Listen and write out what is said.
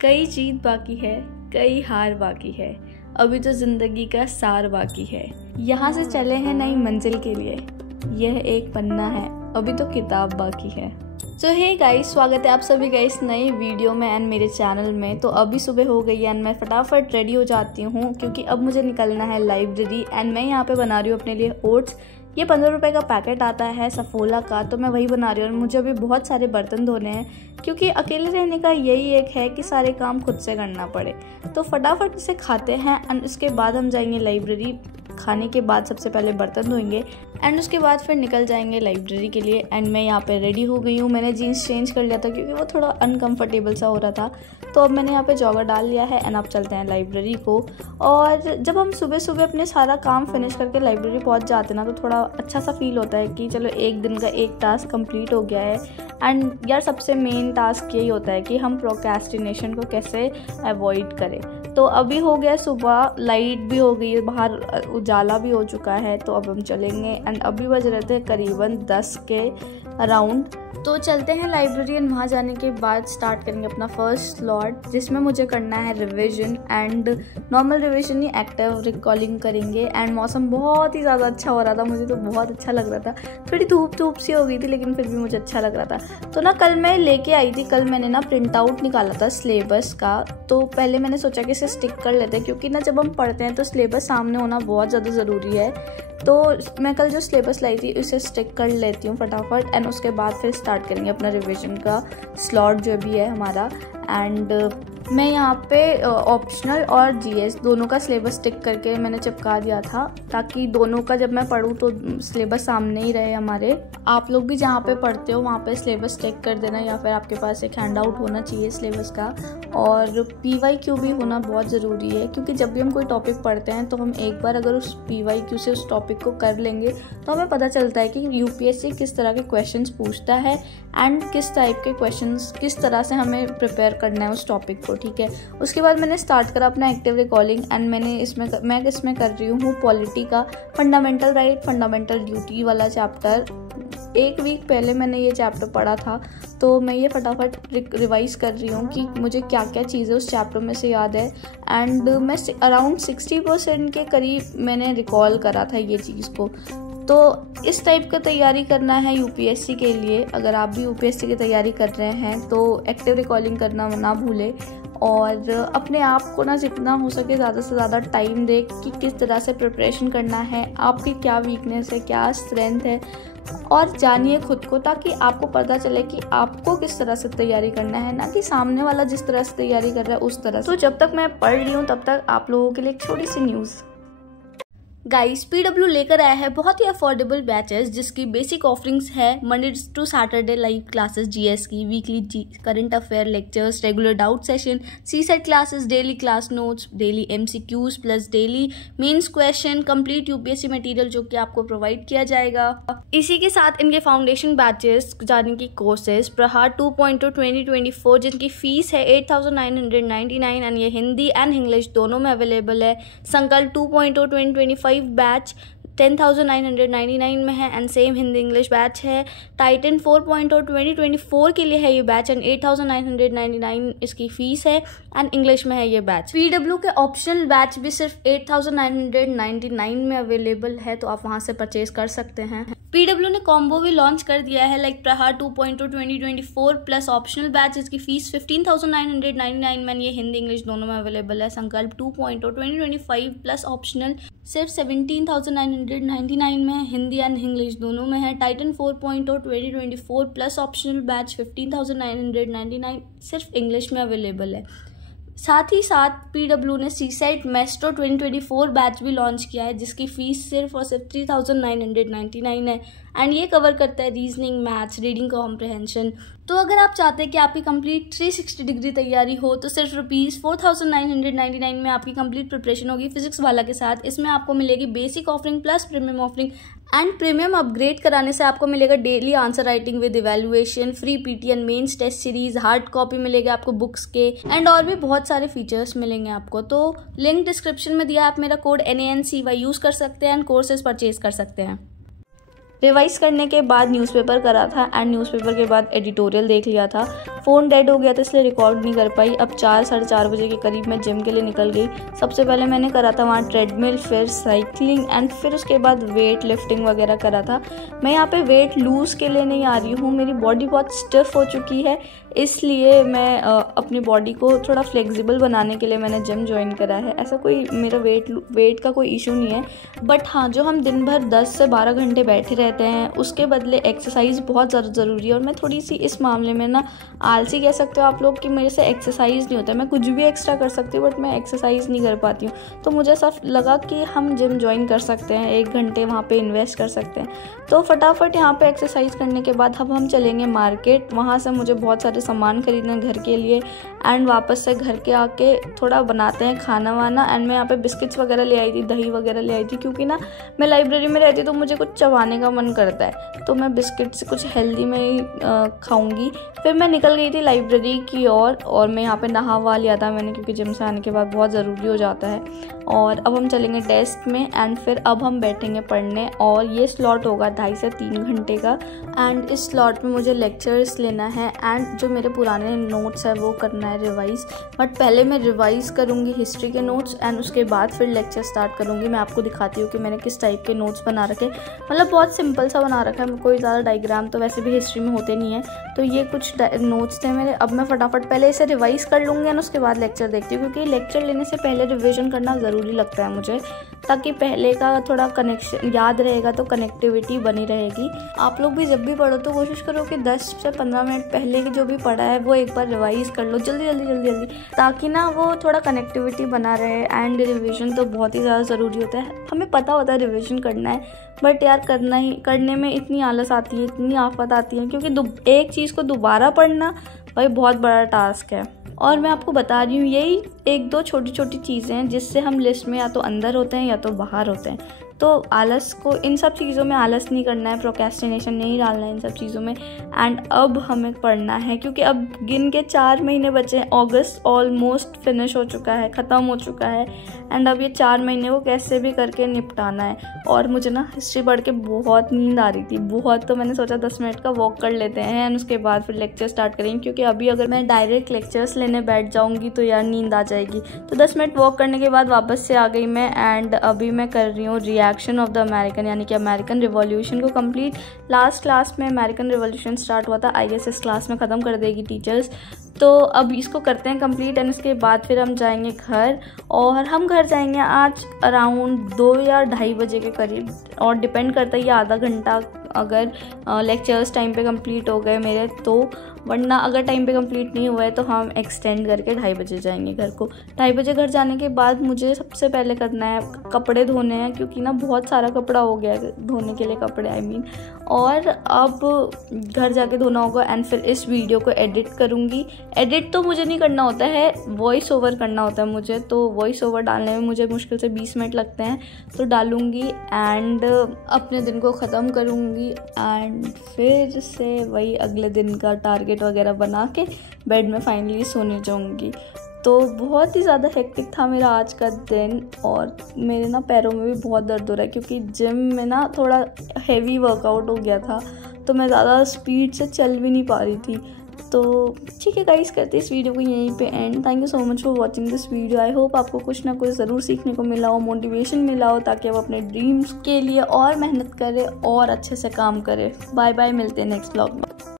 कई जीत बाकी है, कई हार बाकी है, अभी तो जिंदगी का सार बाकी है। यहाँ से चले हैं नई मंजिल के लिए, यह एक पन्ना है, अभी तो किताब बाकी है। सो हे गाइस, स्वागत है आप सभी का इस नए वीडियो में एंड मेरे चैनल में। तो अभी सुबह हो गई है एंड मैं फटाफट रेडी हो जाती हूँ क्योंकि अब मुझे निकलना है लाइब्रेरी। एंड मैं यहाँ पे बना रही हूँ अपने लिए ओट्स। ये 15 रुपये का पैकेट आता है सफोला का, तो मैं वही बना रही हूँ। और मुझे अभी बहुत सारे बर्तन धोने हैं क्योंकि अकेले रहने का यही एक है कि सारे काम खुद से करना पड़े। तो फटाफट इसे खाते हैं एंड उसके बाद हम जाएंगे लाइब्रेरी। खाने के बाद सबसे पहले बर्तन धोएंगे एंड उसके बाद फिर निकल जाएंगे लाइब्रेरी के लिए। एंड मैं यहाँ पे रेडी हो गई हूँ। मैंने जीन्स चेंज कर लिया था क्योंकि वो थोड़ा अनकंफर्टेबल सा हो रहा था, तो अब मैंने यहाँ पे जॉगर डाल लिया है एंड अब चलते हैं लाइब्रेरी को। और जब हम सुबह सुबह अपने सारा काम फिनिश करके लाइब्रेरी पहुँच जाते हैं ना, तो थोड़ा अच्छा सा फील होता है कि चलो एक दिन का एक टास्क कंप्लीट हो गया है। एंड यार सबसे मेन टास्क यही होता है कि हम प्रोक्रेस्टिनेशन को कैसे अवॉइड करें। तो अभी हो गया सुबह, लाइट भी हो गई है, बाहर उजाला भी हो चुका है। तो अब हम चलेंगे एंड अभी बज रहे थे करीबन 10 के अराउंड। तो चलते हैं लाइब्रेरी एंड वहाँ जाने के बाद स्टार्ट करेंगे अपना फर्स्ट स्लॉट, जिसमें मुझे करना है revision. And normal revision he, active recalling करेंगे। एंड मौसम बहुत ही ज़्यादा अच्छा हो रहा था, मुझे तो बहुत अच्छा लग रहा था। थोड़ी धूप सी हो गई थी लेकिन फिर भी मुझे अच्छा लग रहा था। तो ना कल मैं लेके आई थी, कल मैंने ना प्रिंट आउट निकाला था सिलेबस का। तो पहले मैंने सोचा कि इसे स्टिक कर लेते हैं क्योंकि ना जब हम पढ़ते हैं तो सिलेबस सामने होना बहुत ज़्यादा ज़रूरी है। तो मैं कल जो सिलेबस लाई थी उसे स्टिक कर लेती हूँ फटाफट एंड उसके बाद फिर स्टार्ट करेंगे अपना रिवीजन का स्लॉट जो भी है हमारा। एंड मैं यहाँ पे ऑप्शनल और जीएस दोनों का सिलेबस स्टिक करके मैंने चिपका दिया था ताकि दोनों का जब मैं पढूं तो सिलेबस सामने ही रहे हमारे। आप लोग भी जहाँ पे पढ़ते हो वहाँ पे सिलेबस स्टिक कर देना, या फिर आपके पास एक हैंड आउट होना चाहिए सिलेबस का। और PYQ भी होना बहुत ज़रूरी है क्योंकि जब भी हम कोई टॉपिक पढ़ते हैं तो हम एक बार अगर उस PYQ से उस टॉपिक को कर लेंगे तो हमें पता चलता है कि UPSC किस तरह के क्वेश्चंस पूछता है एंड किस टाइप के क्वेश्चंस किस तरह से हमें प्रिपेयर करना है उस टॉपिक को, ठीक है। उसके बाद मैंने स्टार्ट करा अपना एक्टिव रिकॉलिंग एंड मैं इसमें कर रही हूँ पॉलिटी का फंडामेंटल राइट फंडामेंटल ड्यूटी वाला चैप्टर। एक वीक पहले मैंने ये चैप्टर पढ़ा था, तो मैं ये फटाफट रिवाइज कर रही हूँ कि मुझे क्या क्या चीज़ें उस चैप्टर में से याद है। एंड मैं अराउंड 60% के करीब मैंने रिकॉल करा था ये चीज़ को। तो इस टाइप का तैयारी करना है यूपीएससी के लिए। अगर आप भी यूपीएससी की तैयारी कर रहे हैं तो एक्टिव रिकॉलिंग करना ना भूलें और अपने आप को ना जितना हो सके ज़्यादा से ज़्यादा टाइम दें कि किस तरह से प्रिपरेशन करना है, आपकी क्या वीकनेस है, क्या स्ट्रेंथ है, और जानिए खुद को ताकि आपको पता चले कि आपको किस तरह से तैयारी करना है, ना कि सामने वाला जिस तरह से तैयारी कर रहा है उस तरह से। तो जब तक मैं पढ़ रही हूँ तब तक आप लोगों के लिए एक छोटी सी न्यूज़। गाइस, PW लेकर आया है बहुत ही अफोर्डेबल बैचेस जिसकी बेसिक ऑफरिंग्स है Monday to Saturday live classes GS की, weekly current affair lectures, regular doubt session, CSET classes, daily class notes, daily MCQs plus daily mains question, complete UPSC material जो कि आपको provide किया जाएगा। इसी के साथ इनके फाउंडेशन बैचेस जाने की कोर्सेज प्रहार 2.0 2024 जिनकी फीस है 8,999 एंड ये हिंदी एंड इंग्लिश दोनों में अवेलेबल है। संकल्प 2.0 2025 बैच 10,999 में है and same Hindi English batch है। टाइटन 4.0 2024 के लिए है ये बैच एंड 8,999 इसकी फीस है एंड इंग्लिश में है ये बैच। PW के ऑप्शनल बैच भी सिर्फ 8,999 में अवेलेबल है, तो आप वहां से परचेज कर सकते हैं। PW ने कॉम्बो भी लॉन्च कर दिया है लाइक प्रहार 2.0 2024 प्लस ऑप्शनल बैच, इसकी फीस 15,999 में, ये हिंदी इंग्लिश दोनों में अवेलेबल है। संकल्प 2.0 2025 प्लस ऑप्शनल सिर्फ 17,999 में, हिंदी एंड इंग्लिश दोनों में है। टाइटन 4.0 2024 प्लस ऑप्शनल बैच 15,999 सिर्फ इंग्लिश में अवेलेबल है। साथ ही साथ PW ने CSET मेस्ट्रो 2024 बैच भी लॉन्च किया है जिसकी फीस सिर्फ और सिर्फ 3,999 है एंड ये कवर करता है रीजनिंग, मैथ्स, रीडिंग कॉम्प्रहेंशन। तो अगर आप चाहते हैं कि आपकी कंप्लीट 360 डिग्री तैयारी हो तो सिर्फ ₹4,999 में आपकी कंप्लीट प्रिपरेशन होगी फिजिक्स वाला के साथ। इसमें आपको मिलेगी basic offering plus premium offering and premium upgrade कराने से आपको मिलेगा daily answer writing with evaluation, free PTN mains test series, hard copy मिलेगा आपको बुक्स के एंड और भी बहुत सारे फीचर्स मिलेंगे आपको। तो लिंक डिस्क्रिप्शन में दिया, आप मेरा कोड NANCY यूज कर सकते हैं एंड कोर्सेज परचेज कर सकते हैं। रिवाइज़ करने के बाद न्यूज़पेपर करा था एंड न्यूज़पेपर के बाद एडिटोरियल देख लिया था। फ़ोन डेड हो गया था इसलिए रिकॉर्ड नहीं कर पाई। अब 4 साढ़े 4 बजे के करीब मैं जिम के लिए निकल गई। सबसे पहले मैंने करा था वहाँ ट्रेडमिल, फिर साइकिलिंग एंड फिर उसके बाद वेट लिफ्टिंग वगैरह करा था। मैं यहाँ पे वेट लूज़ के लिए नहीं आ रही हूँ, मेरी बॉडी बहुत स्टिफ हो चुकी है, इसलिए मैं अपनी बॉडी को थोड़ा फ्लेक्सिबल बनाने के लिए मैंने जिम ज्वाइन करा है। ऐसा कोई मेरा वेट का कोई इशू नहीं है, बट हाँ, जो हम दिन भर 10 से 12 घंटे बैठे रहते हैं उसके बदले एक्सरसाइज बहुत ज़्यादा ज़रूरी है। और मैं थोड़ी सी इस मामले में ना आलसी कह सकते हो आप लोग कि मेरे से एक्सरसाइज नहीं होता है। मैं कुछ भी एक्स्ट्रा कर सकती हूँ बट मैं एक्सरसाइज नहीं कर पाती हूँ। तो मुझे ऐसा लगा कि हम जिम ज्वाइन कर सकते हैं, 1 घंटे वहाँ पे इन्वेस्ट कर सकते हैं। तो फटाफट यहाँ पे एक्सरसाइज करने के बाद अब हम चलेंगे मार्केट। वहाँ से मुझे बहुत सारे सामान खरीदना है घर के लिए एंड वापस से घर के आके थोड़ा बनाते हैं खाना वाना। एंड मैं यहाँ पे बिस्किट्स वगैरह ले आई थी, दही वगैरह ले आई थी, क्योंकि ना मैं लाइब्रेरी में रहती तो मुझे कुछ चबाने का मन करता है, तो मैं बिस्किट्स कुछ हेल्दी में ही खाऊंगी। फिर मैं निकल गई थी लाइब्रेरी की ओर और मैं यहाँ पे नहा वहा लिया था मैंने, क्योंकि जिम से आने के बाद बहुत ज़रूरी हो जाता है। और अब हम चलेंगे डेस्क में एंड फिर अब हम बैठेंगे पढ़ने। और ये स्लॉट होगा 2.5 से 3 घंटे का एंड इस स्लॉट में मुझे लेक्चर्स लेना है एंड जो मेरे पुराने नोट्स है वो करना है रिवाइज़। बट पहले मैं रिवाइज़ करूँगी हिस्ट्री के नोट्स एंड उसके बाद फिर लेक्चर स्टार्ट करूँगी। मैं आपको दिखाती हूँ कि मैंने किस टाइप के नोट्स बना रखे, मतलब बहुत सिंपल सा बना रखा है, कोई ज़्यादा डायग्राम तो वैसे भी हिस्ट्री में होते नहीं है। तो ये कुछ नोट्स थे मेरे। अब मैं फटाफट पहले इसे रिवाइज़ कर लूँगी एंड उसके बाद लेक्चर देखती हूँ, क्योंकि लेक्चर लेने से पहले रिविज़न करना ज़रूरी लगता है मुझे, ताकि पहले का थोड़ा कनेक्शन याद रहेगा तो कनेक्टिविटी बनी रहेगी। आप लोग भी जब भी पढ़ो तो कोशिश करो कि 10 से 15 मिनट पहले की जो भी पढ़ा है वो एक बार रिवाइज़ कर लो जल्दी जल्दी जल्दी जल्दी, ताकि ना वो थोड़ा कनेक्टिविटी बना रहे। एंड रिविज़न तो बहुत ही ज़्यादा ज़रूरी होता है। हमें पता होता है रिविज़न करना है, बट यार करने में इतनी आलस आती है, इतनी आफत आती है, क्योंकि एक चीज़ को दोबारा पढ़ना भाई बहुत बड़ा टास्क है। और मैं आपको बता रही हूँ यही 1-2 छोटी छोटी चीज़ें हैं जिससे हम लिस्ट में या तो अंदर होते हैं या तो बाहर होते हैं। तो आलस को, इन सब चीज़ों में आलस नहीं करना है, प्रोक्रेस्टिनेशन नहीं डालना है इन सब चीज़ों में। एंड अब हमें पढ़ना है, क्योंकि अब गिन के 4 महीने बचे हैं। अगस्त ऑलमोस्ट फिनिश हो चुका है, ख़त्म हो चुका है एंड अब ये 4 महीने को कैसे भी करके निपटाना है। और मुझे ना हिस्ट्री पढ़ के बहुत नींद आ रही थी, बहुत। तो मैंने सोचा 10 मिनट का वॉक कर लेते हैं एंड उसके बाद फिर लेक्चर स्टार्ट करेंगे, क्योंकि अभी अगर मैं डायरेक्ट लेक्चर्स लेने बैठ जाऊँगी तो यार नींद आ जाएगी। तो 10 मिनट वॉक करने के बाद वापस से आ गई मैं एंड अभी मैं कर रही हूँ रिएक्शन ऑफ द अमेरिकन, यानी कि अमेरिकन रिवॉल्यूशन को कंप्लीट। लास्ट क्लास में अमेरिकन रिवॉल्यूशन स्टार्ट हुआ था, आई गेस इस क्लास में ख़त्म कर देगी टीचर्स। तो अब इसको करते हैं कंप्लीट एंड इसके बाद फिर हम जाएंगे घर। और हम घर जाएंगे आज अराउंड 2 या 2:30 बजे के करीब, और डिपेंड करता है ये आधा घंटा अगर लेक्चर्स टाइम पे कंप्लीट हो गए मेरे तो, वरना अगर टाइम पे कंप्लीट नहीं हुआ है तो हम एक्सटेंड करके 2:30 बजे जाएंगे घर को। 2:30 बजे घर जाने के बाद मुझे सबसे पहले करना है कपड़े धोने हैं, क्योंकि ना बहुत सारा कपड़ा हो गया है धोने के लिए, कपड़े आई मीन। और अब घर जाके धोना होगा एंड फिर इस वीडियो को एडिट करूँगी। एडिट तो मुझे नहीं करना होता है, वॉइस ओवर करना होता है मुझे, तो वॉइस ओवर डालने में मुझे मुश्किल से 20 मिनट लगते हैं, तो डालूँगी एंड अपने दिन को ख़त्म करूँगी एंड फिर से वही अगले दिन का टारगेट वगैरह बना के बेड में फाइनली सोने जाऊँगी। तो बहुत ही ज़्यादा हेक्टिक था मेरा आज का दिन और मेरे ना पैरों में भी बहुत दर्द हो रहा है, क्योंकि जिम में ना थोड़ा हेवी वर्कआउट हो गया था, तो मैं ज़्यादा स्पीड से चल भी नहीं पा रही थी। तो ठीक है गाइस, करते इस वीडियो को यहीं पे and. Thank you so much for watching this video. I hope आपको कुछ ना कुछ ज़रूर सीखने को मिला हो, मोटिवेशन मिला हो, ताकि आप अपने ड्रीम्स के लिए और मेहनत करें और अच्छे से काम करें। बाय बाय, मिलते हैं नेक्स्ट व्लॉग में।